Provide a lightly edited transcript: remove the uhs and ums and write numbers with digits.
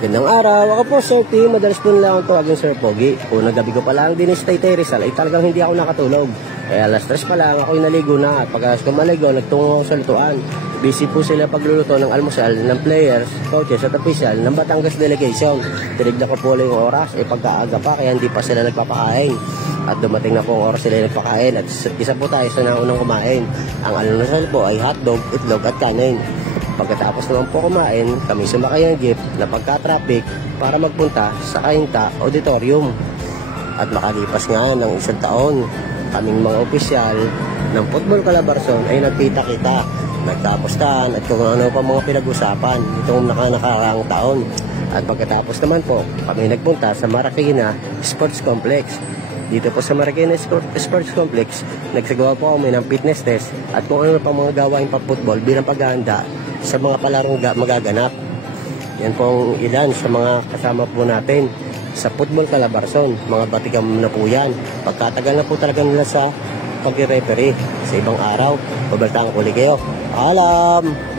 Magandang araw, ako po Sir P. Madalas po nila akong tawagin Sir Pogi. Unang gabi ko pa lang din sa Taytay Rizal ay talagang hindi ako nakatulog. Kaya alas 3 pa lang ako'y naligo na at pagkas ko maligo, nagtungo ako sa lutuan. Busy po sila pagluluto ng almusal ng players, coaches at official ng Batangas delegation. Tinignan ko po lang yung oras, pagkaaga pa kaya hindi pa sila nagpapakain. At dumating na po ang oras sila nagpakain at isa po tayo sa naunang kumain. Ang almusal po ay hotdog, itlog at kanin. Pagkatapos naman po kumain, kami sumakay ng jeep na pagka-traffic para magpunta sa Kainta Auditorium. At makalipas nga ng isang taon, kaming mga opisyal ng Football Calabarzon ay nagkita-kita, nagtapustahan at kung ano pa mga pinag-usapan itong nakaraang taon. At pagkatapos naman po, kami nagpunta sa Marikina Sports Complex. Dito po sa Marikina Sports Complex, nagsagawa po kami ng fitness test at kung ano pa mga gawain pa football bilang paghahanda sa mga palarong magaganap. Yan po ang ilan sa mga kasama po natin sa Football Calabarzon. Mga batikam na po yan. Pagkatagal na po talaga nila sa pag-referee. Sa ibang araw, babaltaan ko ulit kayo. Alam!